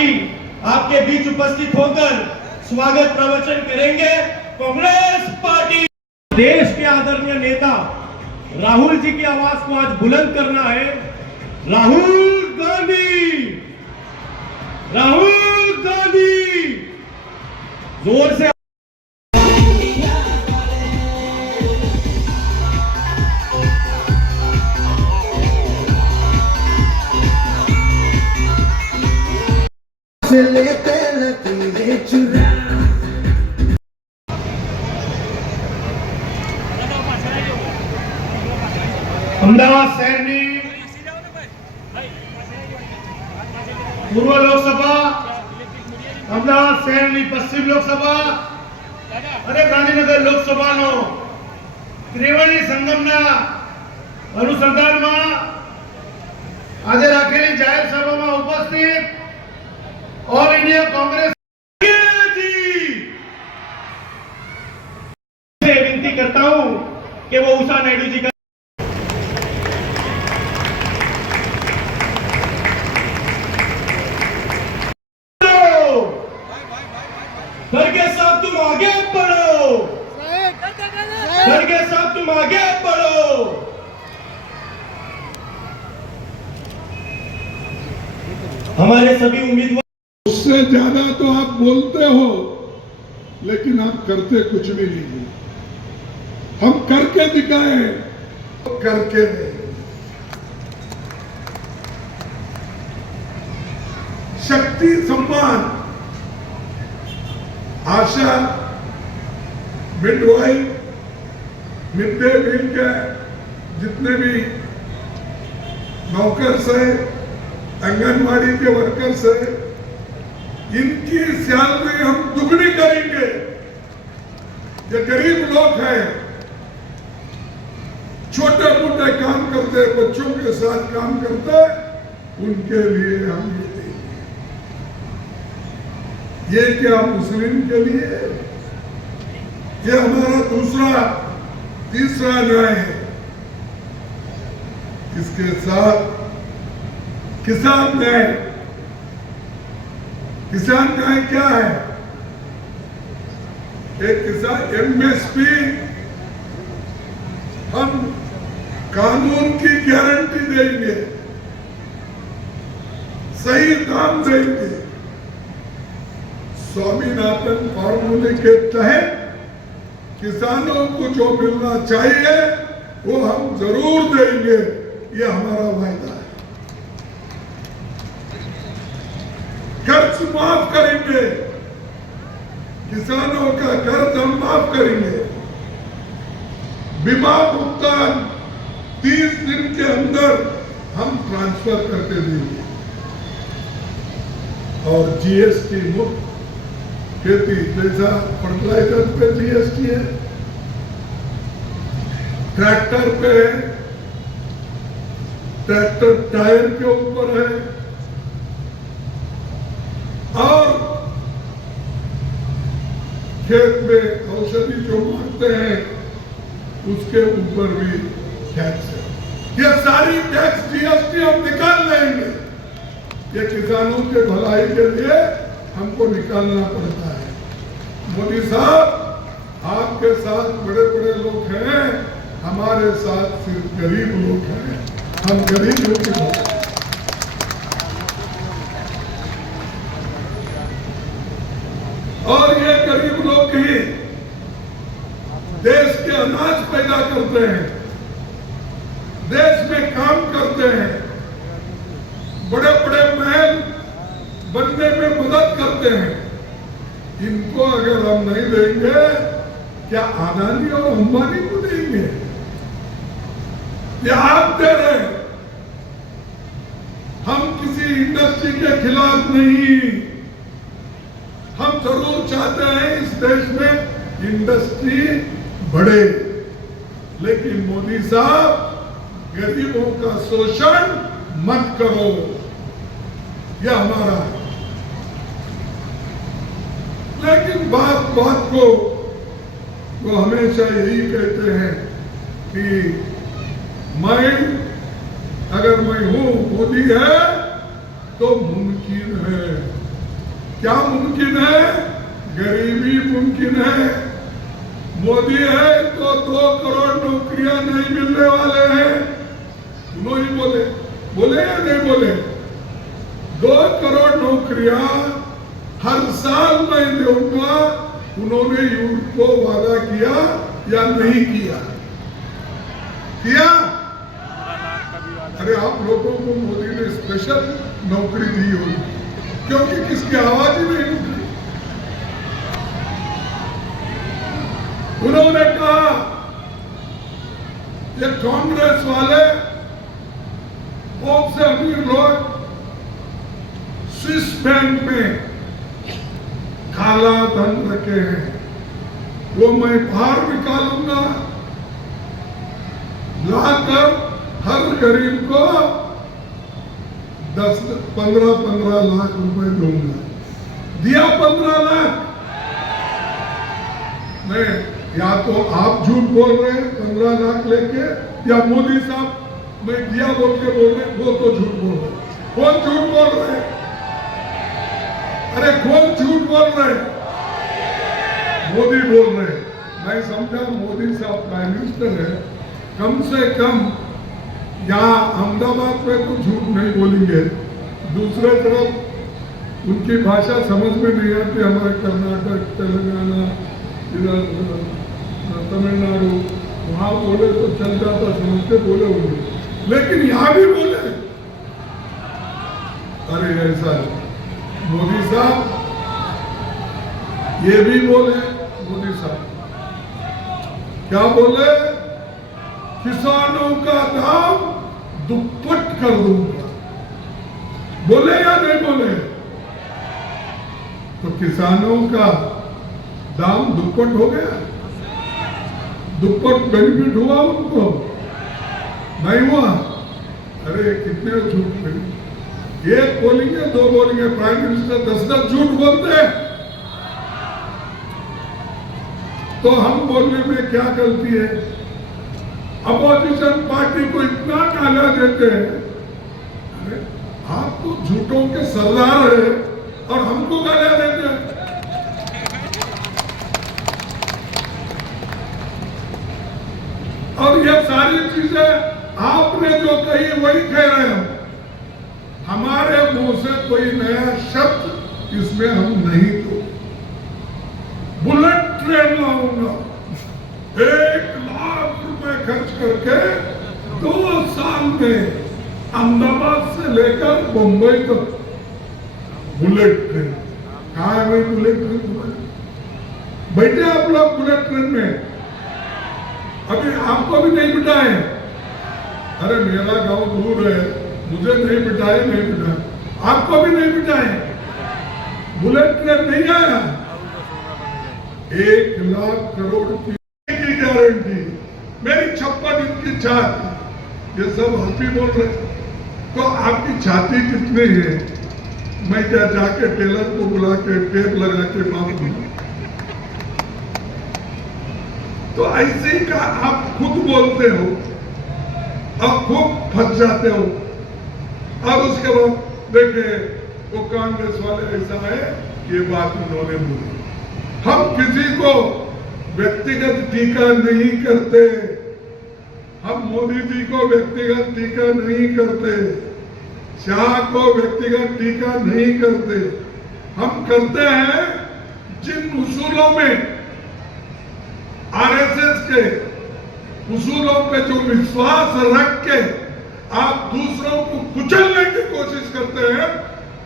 जी आपके बीच उपस्थित होकर स्वागत प्रवचन करेंगे। कांग्रेस पार्टी देश के आदरणीय नेता राहुल जी की आवाज को आज बुलंद करना है। राहुल गांधी, राहुल गांधी, जोर से लेते लकीरें चुरा। अमदावाद शहरनी पूर्व लोकसभा, अमदावाद शहरनी पश्चिम लोकसभा અને ગાંધીનગર લોકસભાનો ત્રિવેણી સંગમના અનુસંધાનમાં આજે રાખેલી જાહેર સભામાં ઉપસ્થિત ऑल इंडिया कांग्रेस से विनती करता हूं कि वो उषा नायडू जी का खड़गे साहब तुम आगे बढ़ो, खड़गे साहब तुम आगे बढ़ो। हमारे सभी उम्मीदवार उससे ज्यादा तो आप बोलते हो लेकिन आप करते कुछ भी नहीं। हम करके दिखाए, करके नहीं। शक्ति, सम्मान, आशा, मिडवाइफ, मिड डे मील के जितने भी नौकर से, आंगनवाड़ी के वर्कर से, इनकी सैलरी हम दुगनी करेंगे। ये गरीब लोग हैं, छोटे मोटे काम करते, बच्चों के साथ काम करते, उनके लिए हम ये देंगे। ये क्या मुस्लिम के लिए? ये हमारा दूसरा तीसरा न्याय है। इसके साथ किसान न्याय। किसान न्याय क्या है? एक किसान एमएसपी, हम कानून की गारंटी देंगे, सही दाम देंगे। स्वामीनाथन फॉर्मूले के तहत किसानों को जो मिलना चाहिए वो हम जरूर देंगे। ये हमारा वायदा है। कर्ज माफ करेंगे, किसानों का कर्ज हम माफ करेंगे। बीमा भुगतान 30 दिन के अंदर हम ट्रांसफर करके देंगे। और जीएसटी मुक्त खेती, जैसा फर्टिलाइजर पे जीएसटी है, ट्रैक्टर पे, ट्रैक्टर टायर के ऊपर है, और खेत में औषधि जो मांगते हैं उसके ऊपर भी टैक्स है। ये सारी टैक्स जीएसटी हम निकाल लेंगे। ये किसानों के भलाई के लिए हमको निकालना पड़ता है। मोदी साहब, आपके साथ बड़े बड़े लोग हैं, हमारे साथ सिर्फ गरीब लोग हैं। हम गरीब लोग की और ये गरीब लोग ही देश के अनाज पैदा करते हैं, देश में काम करते हैं, बड़े बड़े महल बनने में मदद करते हैं। इनको अगर हम नहीं देंगे, क्या अदानी और अंबानी को देंगे? ये आप दे रहे हैं। हम किसी इंडस्ट्री के खिलाफ नहीं। हम जरूर चाहते हैं इस देश में इंडस्ट्री बढ़े, लेकिन मोदी साहब गरीबों का शोषण मत करो। यह हमारा है। लेकिन बात बात को वो हमेशा यही कहते हैं कि मैं, अगर मैं हूं, मोदी है तो मुमकिन है। क्या मुमकिन है? गरीबी मुमकिन है। मोदी है तो 2 करोड़ नौकरियां नहीं मिलने वाले हैं। उन्होंने बोले या नहीं बोले? 2 करोड़ नौकरियां हर साल मैं दूंगा। उन्होंने यूथ को वादा किया या नहीं किया? किया? अरे आप लोगों को मोदी ने स्पेशल नौकरी दी होगी, क्योंकि किसकी आवाज ही नहीं उठ रही। उन्होंने कहा ये कांग्रेस वाले बहुत से अमीर लोग स्विस बैंक में काला धन रखे हैं, वो मैं बाहर निकालूंगा, लाकर हर गरीब को 15 लाख रुपए दूंगा। दिया 15 लाख? नहीं, या तो आप झूठ बोल रहे हैं 15 लाख लेके, या मोदी साहब मैं दिया बोल के बोल रहे, वो तो झूठ बोल रहे। कौन झूठ बोल रहे? अरे कौन झूठ बोल रहे? मोदी बोल रहे। मैं समझा मोदी साहब प्राइम मिनिस्टर है, कम से कम यहाँ अहमदाबाद में तो झूठ नहीं बोलेंगे, दूसरे तरफ उनकी भाषा समझ में नहीं आती। हमारे कर्नाटक, तेलंगाना, इधर तमिलनाडु, वहां बोले तो चल जाता, समझते बोले होंगे, लेकिन यहाँ भी बोले। अरे ऐसा मोदी साहब ये भी बोले। मोदी साहब क्या बोले? किसानों का दाम दुप्पट कर दूंगा। बोले या नहीं बोले? तो किसानों का दाम दुप्पट हो गया, दुप्पट बेनिफिट हुआ उनको? नहीं हुआ। अरे कितने झूठ बोले, एक बोलेंगे 2 बोलेंगे, प्राइम मिनिस्टर 10 झूठ बोलते हैं। तो हम बोलने में क्या गलती है? अपोजिशन पार्टी को इतना गाला देते हैं। अरे आप तो झूठों के सरदार हैं और हमको गाला देते हैं। और ये सारी चीजें आपने जो कही वही कह रहे हो। हमारे मुंह से कोई नया शब्द इसमें हम नहीं। तो बुलेट ट्रेन लाऊंगा, 1 लाख रुपए खर्च करके 2 साल में अहमदाबाद से लेकर मुंबई तक बुलेट ट्रेन। कहा है भाई बुलेट ट्रेन? बैठे आप लोग बुलेट ट्रेन में? अभी आपको भी नहीं बिठाए? अरे मेरा गांव दूर है, मुझे नहीं बिठाए, नहीं बिठाए, आपको भी नहीं बिठाए। बुलेट ट्रेन नहीं आया। 1 लाख करोड़ की गारंटी, मेरी 56 इंच की छाती। ये सब आप ही बोल रहे। तो आपकी छाती कितनी है? मैं क्या जाके टेलर को बुला के टेप लगा के माप दूंगा? तो ऐसे ही का आप खुद बोलते हो और खूब फंस जाते हो। और उसके बाद देखिए वो कांग्रेस वाले ऐसा है, ये बात उन्होंने बोली। हम किसी को व्यक्तिगत टीका नहीं करते, हम मोदी जी को व्यक्तिगत टीका नहीं करते, शाह को व्यक्तिगत टीका नहीं करते। हम करते हैं जिन उसूलों में आरएसएस के उसूलों पे जो विश्वास रख के आप दूसरों को कुचलने की कोशिश करते हैं,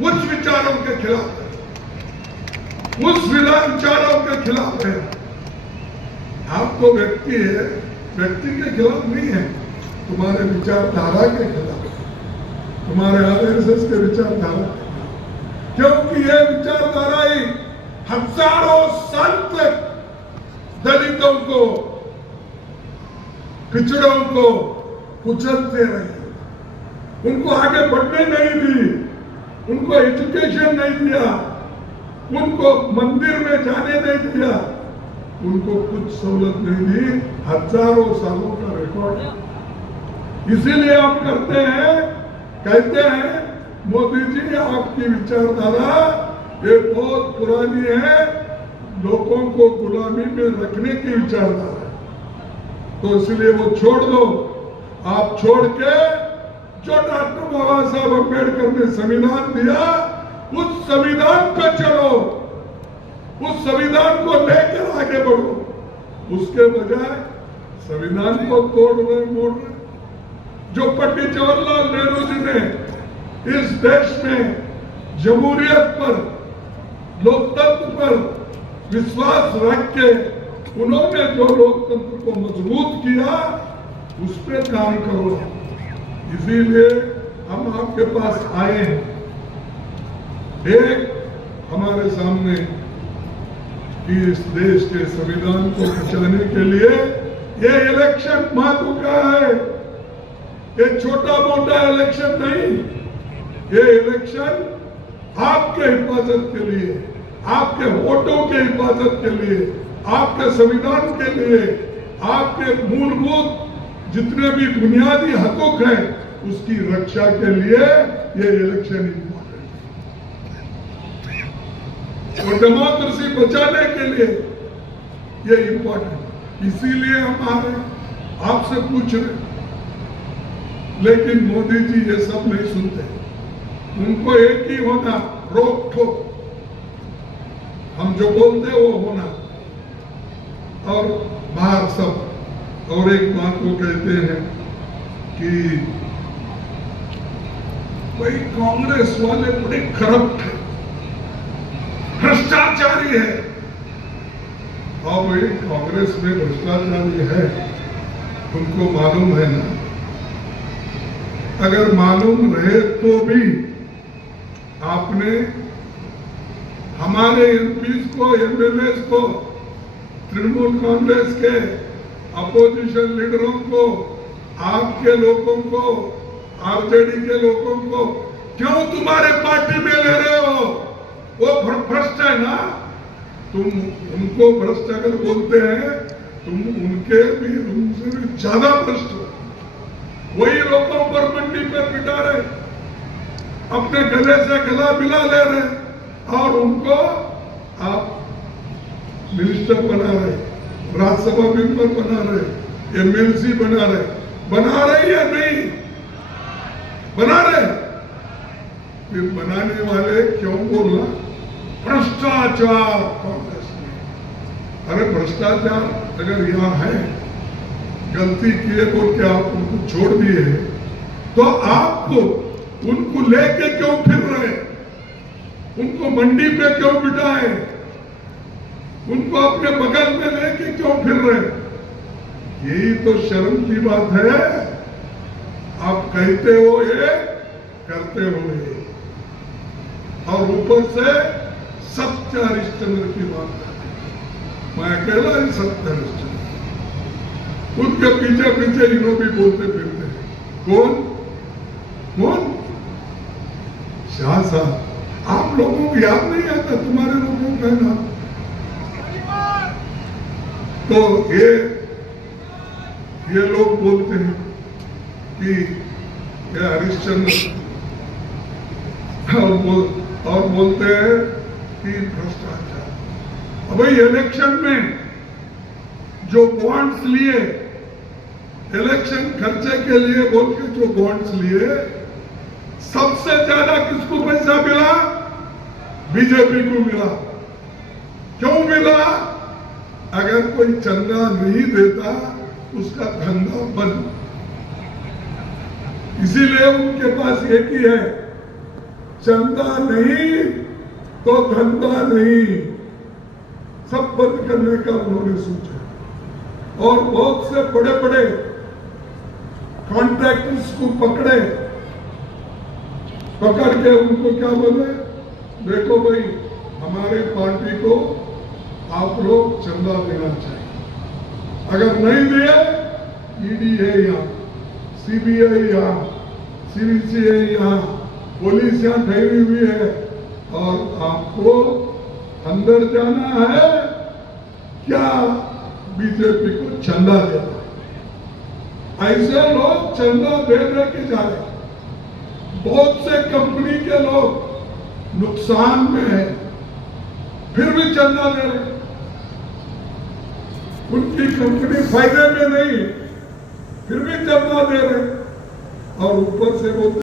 उस विचारों के खिलाफ है, उस विचारों के खिलाफ है। आप तो व्यक्ति है, व्यक्ति के खिलाफ नहीं है, तुम्हारे विचारधारा के खिलाफ, तुम्हारे आरएसएस के विचारधारा, क्योंकि ये विचारधारा ही हजारों साल तक दलितों को, पिछड़ों को कुचलते रहे, उनको आगे बढ़ने नहीं दी, उनको एजुकेशन नहीं दिया, उनको मंदिर में जाने नहीं दिया, उनको कुछ सहूलत नहीं दी। हजारों सालों का रिकॉर्ड। इसीलिए हम करते हैं, कहते हैं मोदी जी आपकी विचारधारा ये बहुत पुरानी है, लोगों को गुलामी में रखने की विचारधारा है। तो इसलिए वो छोड़ दो। आप छोड़ के जो डॉक्टर बाबा साहब अम्बेडकर ने संविधान दिया, उस संविधान पे चलो, उस संविधान को लेकर आगे बढ़ो। उसके बजाय संविधान को तोड़ रहे, मोड़ रहे। जो पंडित जवाहरलाल नेहरू जी ने इस देश में जमहूरियत पर, लोकतंत्र पर विश्वास रख के उन्होंने जो लोकतंत्र को मजबूत किया, उस पर काम करो। इसीलिए हम आपके पास आए हैं। एक हमारे सामने कि इस देश के संविधान को बचाने के लिए ये इलेक्शन महत्व का है। ये छोटा मोटा इलेक्शन नहीं, ये इलेक्शन आपके हिफाजत के लिए, आपके वोटों के हिफाजत के लिए, आपके संविधान के लिए, आपके मूलभूत जितने भी बुनियादी हकूक हैं, उसकी रक्षा के लिए ये इलेक्शन इंपॉर्टेंट है और डेमोक्रेसी बचाने के लिए ये इंपॉर्टेंट। इसीलिए हम आ रहे हैं, आपसे पूछ रहे। लेकिन मोदी जी ये सब नहीं सुनते। उनको एक ही होना, रोक ठोक। हम जो बोलते हैं वो होना, और बाहर सब। और एक बात वो कहते हैं कि भाई कांग्रेस वाले बड़े करप्ट है, भ्रष्टाचारी है। और भाई कांग्रेस में भ्रष्टाचारी है, उनको मालूम है ना। अगर मालूम रहे तो भी आपने हमारे एमपीज को, एमएलए को, तृणमूल कांग्रेस के अपोजिशन लीडरों को, आपके लोगों को, आरजेडी के लोगों को क्यों तुम्हारे पार्टी में ले रहे हो? वो भ्रष्ट है ना। तुम उनको भ्रष्ट अगर बोलते हैं, तुम उनके भी, उनसे भी ज्यादा भ्रष्ट हो। वही लोगों पर मंडी पर पिटा रहे, अपने गले से गला मिला ले रहे, और उनको आप मिनिस्टर बना रहे, राज्यसभा मेंबर बना रहे, एमएलसी बना रहे या नहीं बना रहे? फिर बनाने वाले क्यों बोलना भ्रष्टाचार कांग्रेस में? अरे भ्रष्टाचार अगर यहाँ है, गलती किए बोल के आप उनको छोड़ दिए, तो आपको उनको लेके क्यों फिर रहे? उनको मंडी पे क्यों बिठाए? उनको अपने बगल में लेके क्यों फिर रहे? यही तो शर्म की बात है। आप कहते हो ये, करते हो ये, और ऊपर से सत्य हरिश्चंद्र की बात करते। मैं अकेला ही सत्य हरिश्चंद्र, उनके पीछे पीछे इन्हों भी बोलते फिरते हैं। कौन कौन? शाह साहब। आप लोगों को याद नहीं आता तुम्हारे लोगों का नाम? तो ये लोग बोलते हैं कि ये हरिश्चंद्र, और बोलते हैं कि भ्रष्टाचार। अब भाई इलेक्शन में जो बॉन्ड्स लिए, इलेक्शन खर्चे के लिए बोल के जो बॉन्ड्स लिए, सबसे ज्यादा किसको पैसा मिला? बीजेपी को मिला। क्यों मिला? अगर कोई चंदा नहीं देता, उसका धंधा बंद। इसीलिए उनके पास एक ही है, चंदा नहीं तो धंधा नहीं। सब बंद करने का उन्होंने सोचा, और बहुत से बड़े बड़े कॉन्ट्रैक्टर्स को पकड़ के उनको क्या बोले, देखो भाई हमारे पार्टी को आप लोग चंदा देना चाहिए। अगर नहीं दिए, ईडी है यहाँ, सीबीआई यहाँ, सीबीसीआई यहाँ, पुलिस यहाँ ठहरी हुई है, और आपको अंदर जाना है क्या बीजेपी को चंदा देना? ऐसे लोग चंदा दे के जा रहे। बहुत से कंपनी के लोग नुकसान में है, फिर भी चंदा दे रहे। उनकी कंपनी फायदे में नहीं, फिर भी चंदा दे रहे और ऊपर से बोलते